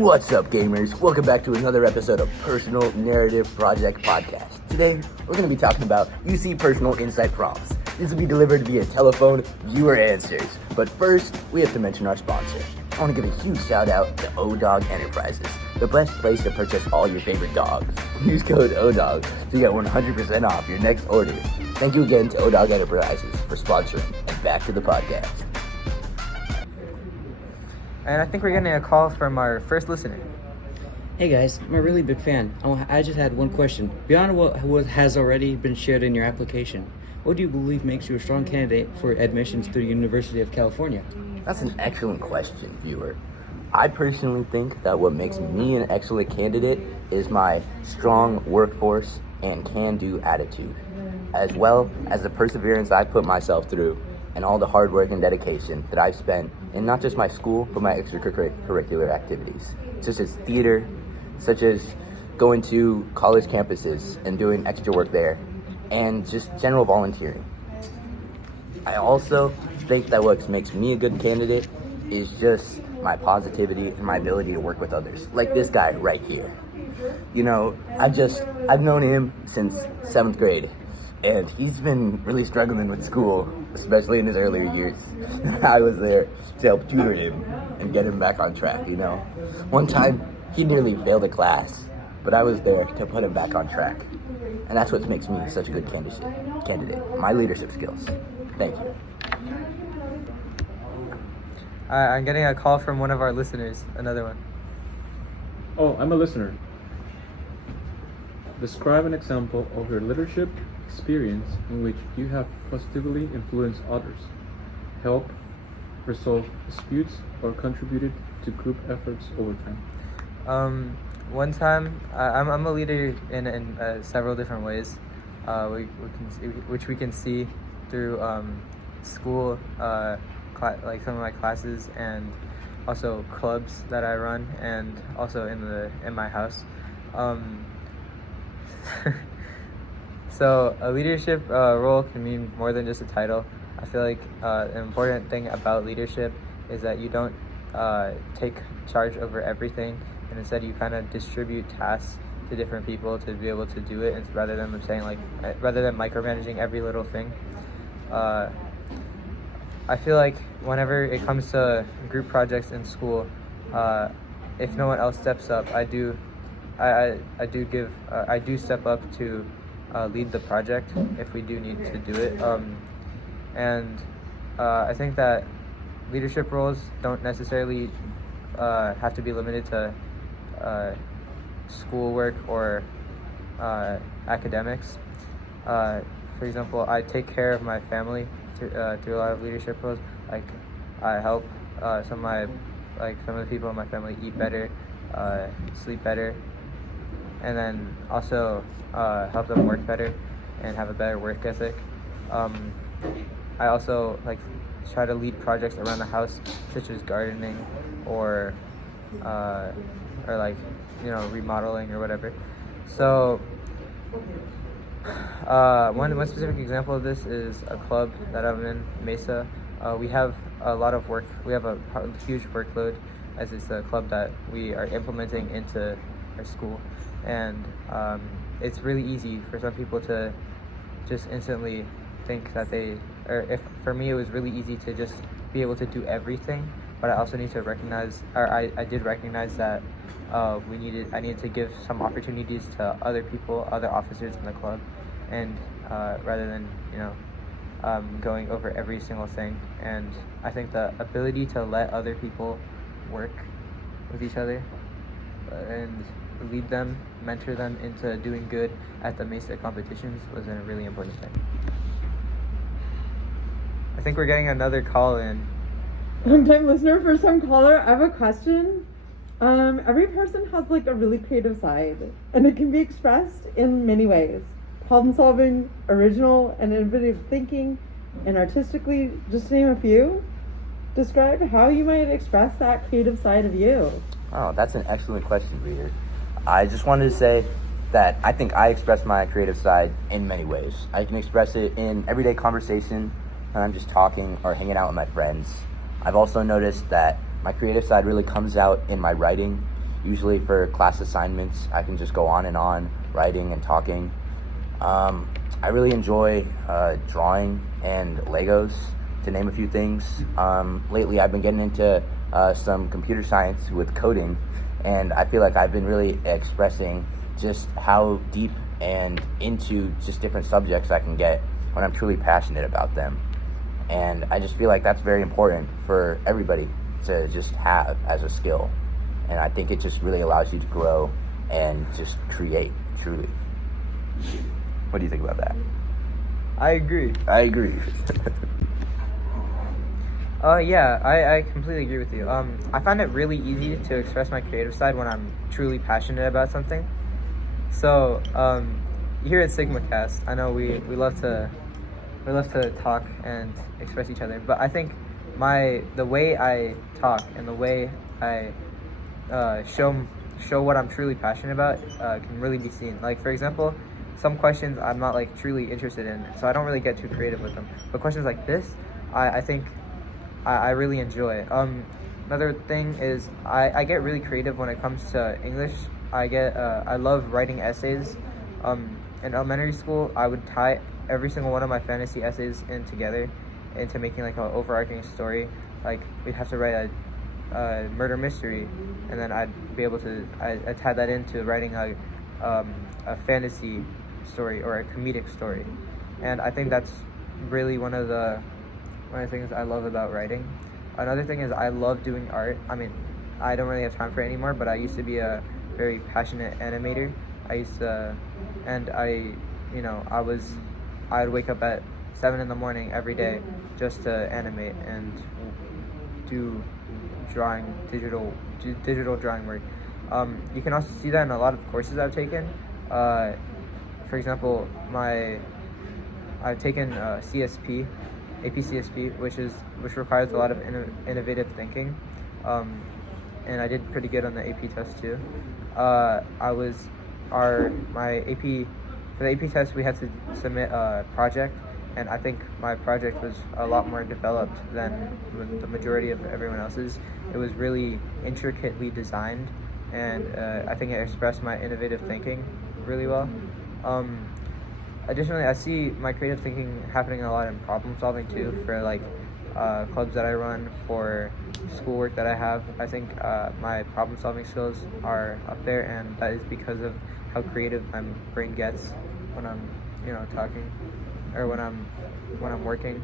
What's up, gamers? Welcome back to another episode of Personal Narrative Project Podcast. Today, we're going to be talking about UC Personal Insight Prompts. This will be delivered via telephone, viewer answers. But first, we have to mention our sponsor. I want to give a huge shout out to ODog Enterprises, the best place to purchase all your favorite dogs. Use code ODOG to get 100% off your next order. Thank you again to ODog Enterprises for sponsoring, and back to the podcast. And I think we're getting a call from our first listener. Hey guys, I'm a really big fan. I just had one question. Beyond what has already been shared in your application, what do you believe makes you a strong candidate for admissions to the University of California? That's an excellent question, viewer. I personally think that what makes me an excellent candidate is my strong workforce and can-do attitude, as well as the perseverance I put myself through and all the hard work and dedication that I've spent in not just my school, but my extracurricular activities, such as theater, such as going to college campuses and doing extra work there, and just general volunteering. I also think that what makes me a good candidate is just my positivity and my ability to work with others, like this guy right here. You know, I've known him since 7th grade. And he's been really struggling with school, especially in his earlier years. I was there to help tutor him and get him back on track, you know. One time, he nearly failed a class, but I was there to put him back on track. And that's what makes me such a good candidate, my leadership skills. Thank you. I'm getting a call from one of our listeners, another one. Oh, I'm a listener. Describe an example of your leadership experience in which you have positively influenced others, helped resolve disputes, or contributed to group efforts over time. One time, I'm a leader in several different ways, which we can see through school, like some of my classes, and also clubs that I run, and also in my house. So a leadership role can mean more than just a title. I feel like an important thing about leadership is that you don't take charge over everything, and instead you kind of distribute tasks to different people to be able to do it, and rather than micromanaging every little thing. I feel like whenever it comes to group projects in school, if no one else steps up, I do step up to lead the project if we do need to do it. I think that leadership roles don't necessarily have to be limited to schoolwork or academics. For example, I take care of my family through a lot of leadership roles. Like, I help some of the people in my family eat better, sleep better, and then also help them work better and have a better work ethic. I also try to lead projects around the house, such as gardening or remodeling or whatever. So one specific example of this is a club that I'm in, Mesa. We have a lot of work. We have a huge workload, as it's a club that we are implementing into our school, and it's really easy for some people to just instantly think that for me it was really easy to just be able to do everything, but I also need to recognize, or I did recognize that I needed to give some opportunities to other people, other officers in the club, and rather than going over every single thing. And I think the ability to let other people work with each other and lead them, mentor them into doing good at the Mesa competitions was a really important thing. I think we're getting another call in. Long time listener, first time caller. I have a question. Every person has like a really creative side, and it can be expressed in many ways: problem solving, original and innovative thinking, and artistically. Just to name a few. Describe how you might express that creative side of you. Oh, that's an excellent question, Reader. I just wanted to say that I think I express my creative side in many ways. I can express it in everyday conversation when I'm just talking or hanging out with my friends. I've also noticed that my creative side really comes out in my writing. Usually for class assignments, I can just go on and on writing and talking. I really enjoy drawing and Legos, to name a few things. Lately, I've been getting into some computer science with coding, and I feel like I've been really expressing just how deep and into just different subjects I can get when I'm truly passionate about them. And I just feel like that's very important for everybody to just have as a skill. And I think it just really allows you to grow and just create, truly. What do you think about that? I agree. I agree. Yeah, I completely agree with you. I find it really easy to express my creative side when I'm truly passionate about something. So, here at SigmaCast, I know we love to talk and express each other, but I think the way I talk and the way I show what I'm truly passionate about can really be seen. Like, for example, some questions I'm not like truly interested in, so I don't really get too creative with them. But questions like this, I think I really enjoy. Another thing is I get really creative when it comes to English. I love writing essays. In elementary school, I would tie every single one of my fantasy essays in together into making like an overarching story. Like, we'd have to write a murder mystery, and then I'd be able to I tie that into writing a fantasy story or a comedic story. And I think that's really one of the things I love about writing. Another thing is I love doing art. I mean, I don't really have time for it anymore, but I used to be a very passionate animator. I'd wake up at 7 in the morning every day just to animate and do digital drawing work. You can also see that in a lot of courses I've taken. For example, I've taken CSP, AP CSP, which requires a lot of innovative thinking, and I did pretty good on the AP test too. For the AP test, we had to submit a project, and I think my project was a lot more developed than the majority of everyone else's. It was really intricately designed, and I think it expressed my innovative thinking really well. Additionally, I see my creative thinking happening a lot in problem solving too, for like clubs that I run, for schoolwork that I have. I think my problem solving skills are up there, and that is because of how creative my brain gets when I'm talking, or when I'm working,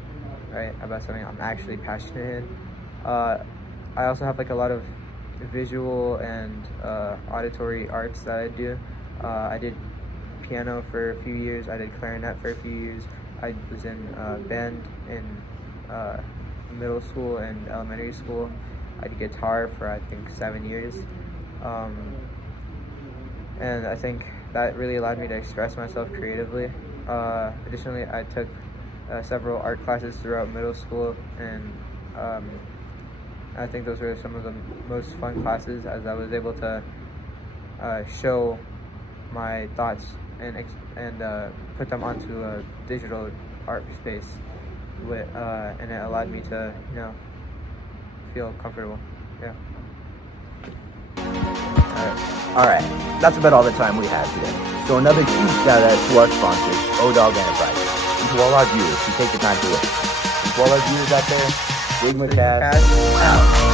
right, about something I'm actually passionate in. I also have like a lot of visual and auditory arts that I do. I did piano for a few years. I did clarinet for a few years. I was in band in middle school and elementary school. I did guitar for I think 7 years. And I think that really allowed me to express myself creatively. Additionally, I took several art classes throughout middle school, and I think those were some of the most fun classes, as I was able to show my thoughts and put them onto a digital art space, and it allowed me to feel comfortable. Yeah. Alright, that's about all the time we have today. So another huge shout out to our sponsors, ODog Enterprises, and to all our viewers who take the time to listen. And to all our viewers out there, SigmaCast out.